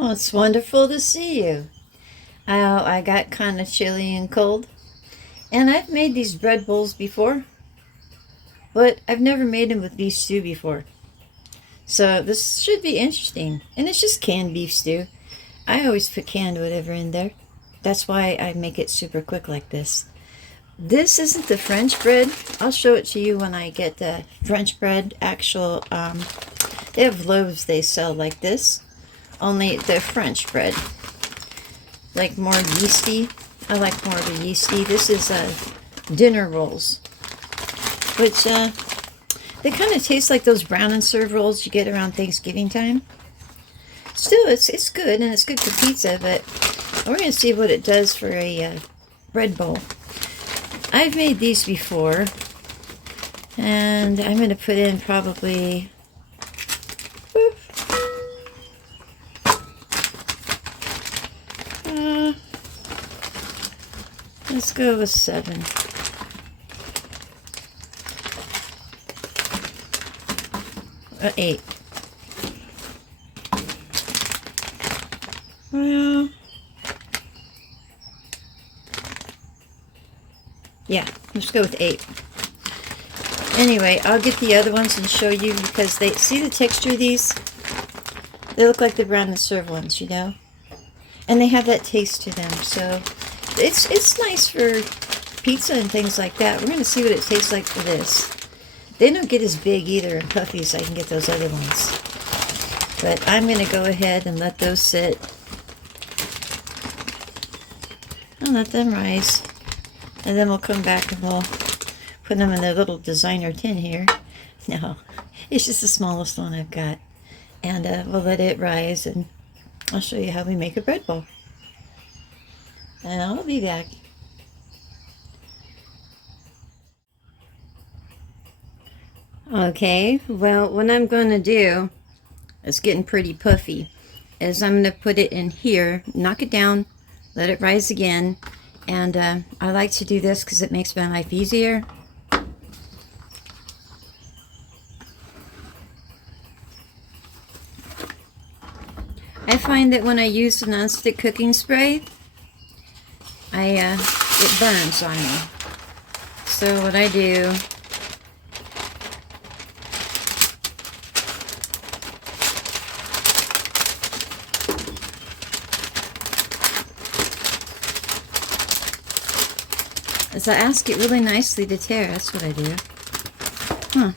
Well, it's wonderful to see you. I got kind of chilly and cold, and I've made these bread bowls before, but I've never made them with beef stew before. So this should be interesting. And it's just canned beef stew. I always put canned whatever in there. That's why I make it super quick like this. This isn't the French bread. I'll show it to you when I get the French bread actual. They have loaves they sell like this, only they're French bread. Like more yeasty. I like more of a yeasty. This is dinner rolls, which they kind of taste like those brown and serve rolls you get around Thanksgiving time. Still, it's good, and it's good for pizza, but we're going to see what it does for a bread bowl. I've made these before, and I'm going to put in probably let's go with 7. Or 8. Well, yeah, let's go with 8. Anyway, I'll get the other ones and show you, because they see the texture of these. They look like the brown and serve ones, you know, and they have that taste to them. So it's nice for pizza and things like that. We're going to see what it tastes like for this. They don't get as big either and puffy as I can get those other ones. But I'm going to go ahead and let those sit. I'll let them rise. And then we'll come back and we'll put them in their little designer tin here. No, it's just the smallest one I've got. And we'll let it rise, and I'll show you how we make a bread bowl. And I'll be back. Okay, well, what I'm going to do, it's getting pretty puffy, is I'm going to put it in here, knock it down, let it rise again, and I like to do this because it makes my life easier. I find that when I use the nonstick cooking spray, it burns on me. So what I do is I ask it really nicely to tear. That's what I do. Huh.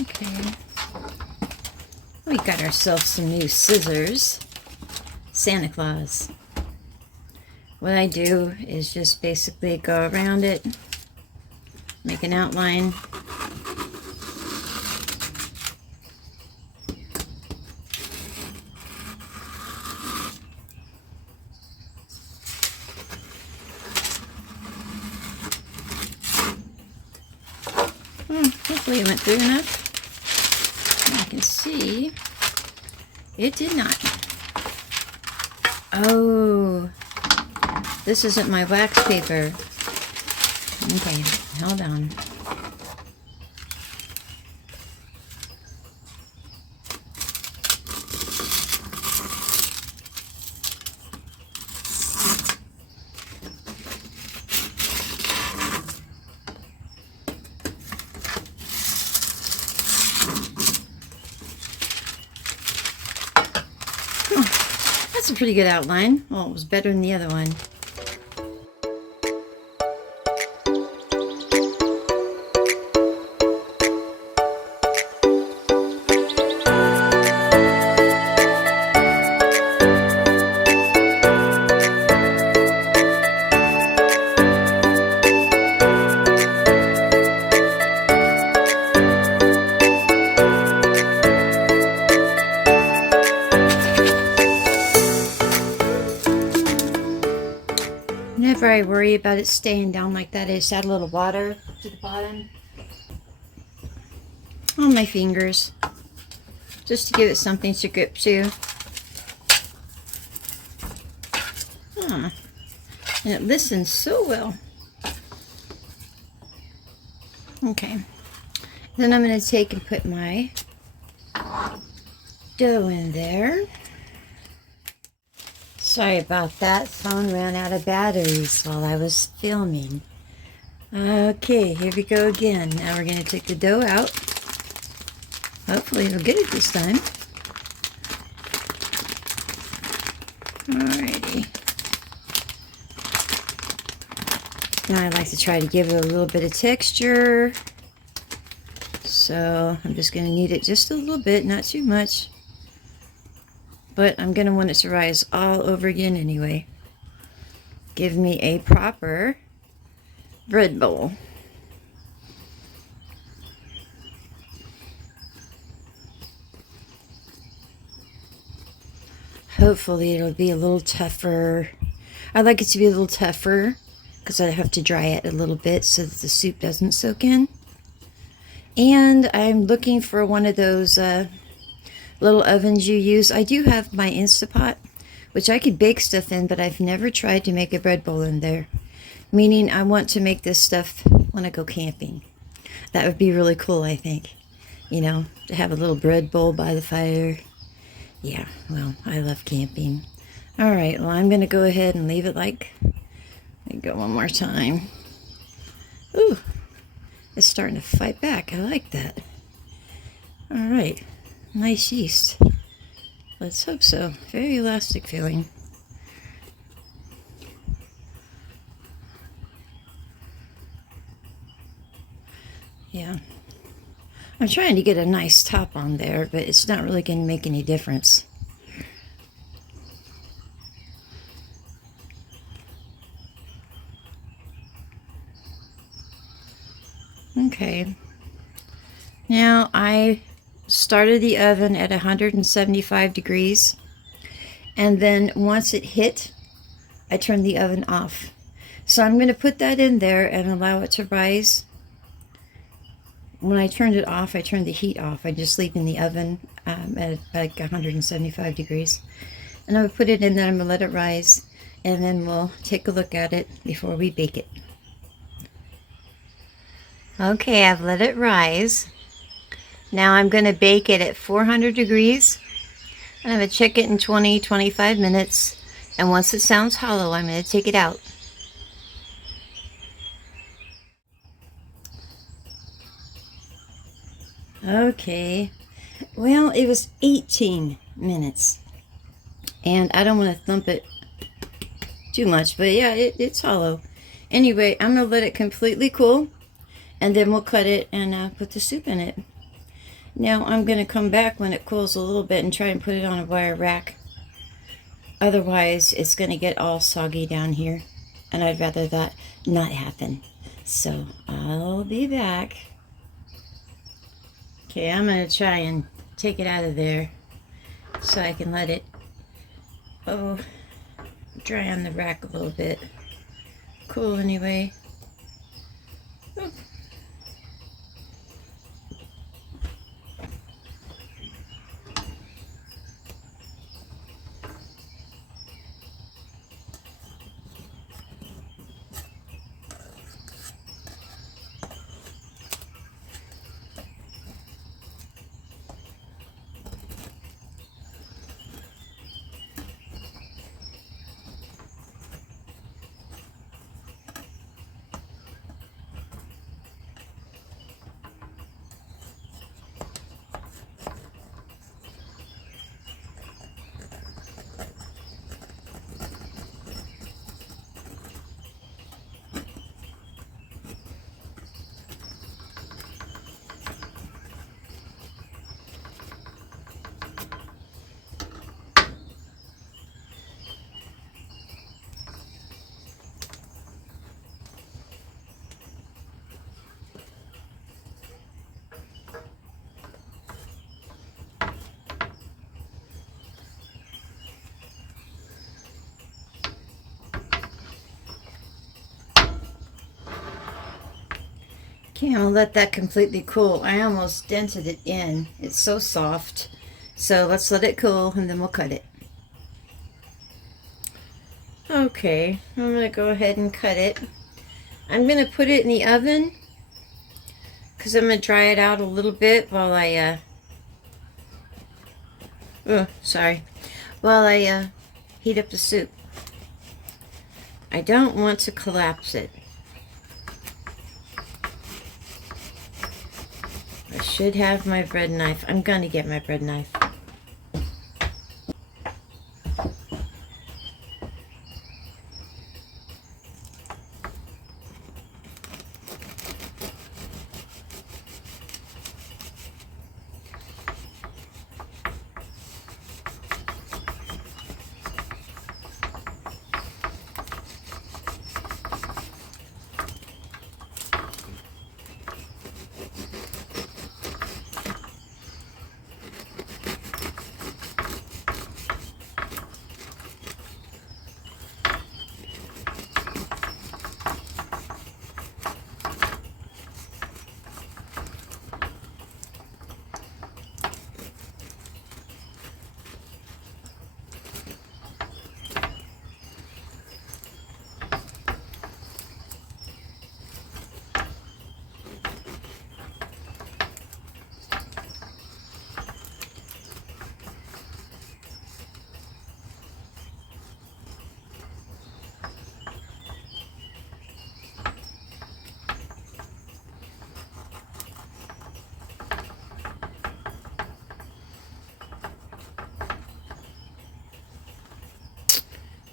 Okay. We got ourselves some new scissors. Santa Claus. What I do is just basically go around it, make an outline. Hopefully it went through enough. I can see it did not. Oh, this isn't my wax paper. Okay, hold on. That's a pretty good outline. Well, it was better than the other one. Whenever I worry about it staying down like that, I just add a little water to the bottom on my fingers, just to give it something to grip to. And it listens so well. Okay. Then I'm going to take and put my dough in there. Sorry about that. Phone ran out of batteries while I was filming. Okay, here we go again. Now we're going to take the dough out. Hopefully it'll get it this time. Alrighty. Now I like to try to give it a little bit of texture. So I'm just going to knead it just a little bit, not too much. But I'm going to want it to rise all over again anyway. Give me a proper bread bowl. Hopefully it'll be a little tougher. I like it to be a little tougher because I have to dry it a little bit so that the soup doesn't soak in. And I'm looking for one of those little ovens you use. I do have my Instapot, which I could bake stuff in, but I've never tried to make a bread bowl in there. Meaning I want to make this stuff when I go camping. That would be really cool, I think. You know, to have a little bread bowl by the fire. Yeah, well, I love camping. All right, well, I'm going to go ahead and leave it like... Let me go one more time. Ooh, it's starting to fight back. I like that. All right, nice yeast. Let's hope so. Very elastic feeling. Yeah. I'm trying to get a nice top on there, but it's not really going to make any difference. Okay. Now I started the oven at 175 degrees, and then once it hit, I turned the oven off. So I'm going to put that in there and allow it to rise. When I turned it off, I turned the heat off. I just leave in the oven at like 175 degrees. And I'm going to put it in there, I'm going to let it rise, and then we'll take a look at it before we bake it. Okay, I've let it rise. Now I'm going to bake it at 400 degrees. And I'm going to check it in 20-25 minutes. And once it sounds hollow, I'm going to take it out. Okay, well, it was 18 minutes. And I don't want to thump it too much, but yeah, it's hollow. Anyway, I'm going to let it completely cool. And then we'll cut it and put the soup in it. Now I'm going to come back when it cools a little bit and try and put it on a wire rack. Otherwise, it's going to get all soggy down here. And I'd rather that not happen. So I'll be back. Okay, I'm going to try and take it out of there so I can let it dry on the rack a little bit. Cool anyway. Oop. Okay, I'll let that completely cool. I almost dented it in. It's so soft. So let's let it cool and then we'll cut it. Okay, I'm going to go ahead and cut it. I'm going to put it in the oven because I'm going to dry it out a little bit while I, while I heat up the soup. I don't want to collapse it. I should have my bread knife. I'm going to get my bread knife.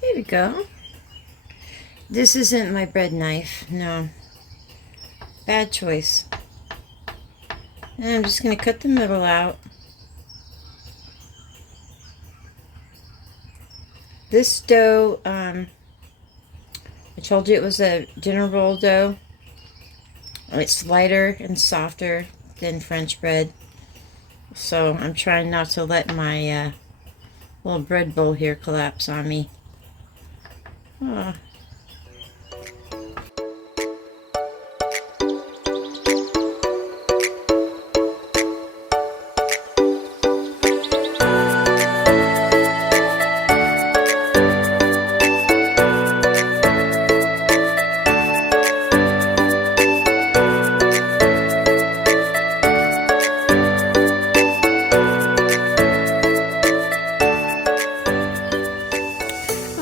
There we go. This isn't my bread knife. No. Bad choice. And I'm just going to cut the middle out. This dough, I told you it was a dinner roll dough. It's lighter and softer than French bread. So I'm trying not to let my little bread bowl here collapse on me. Oh.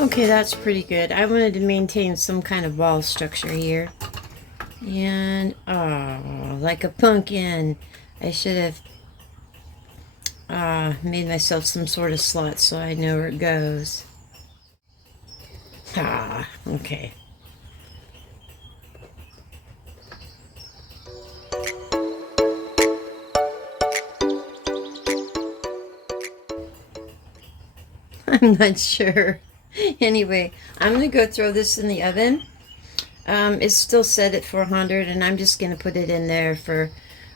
Okay, that's pretty good. I wanted to maintain some kind of ball structure here. And, oh, like a pumpkin. I should have made myself some sort of slot so I know where it goes. Ah, okay. I'm not sure. Anyway, I'm going to go throw this in the oven. It's still set at 400, and I'm just going to put it in there for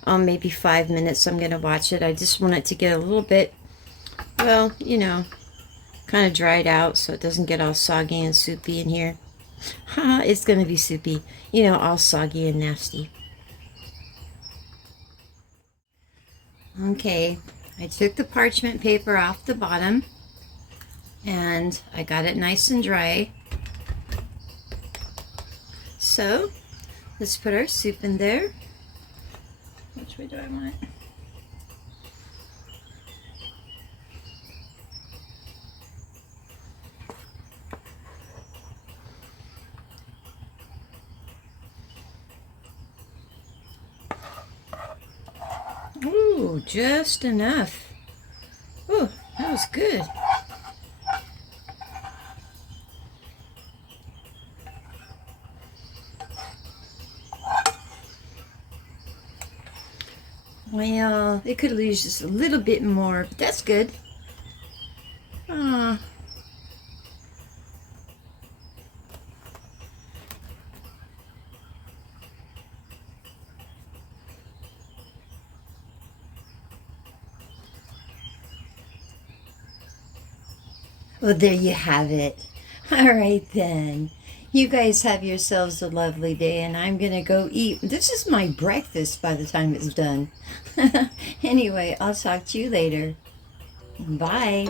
maybe 5 minutes. I'm going to watch it. I just want it to get a little bit, well, you know, kind of dried out so it doesn't get all soggy and soupy in here. It's going to be soupy, you know, all soggy and nasty. Okay, I took the parchment paper off the bottom. And I got it nice and dry. So let's put our soup in there. Which way do I want it? Ooh, just enough. Ooh, that was good. Well, it could lose just a little bit more, but that's good. Ah. Well, there you have it. All right, then. You guys have yourselves a lovely day, and I'm going to go eat. This is my breakfast by the time it's done. Anyway, I'll talk to you later. Bye.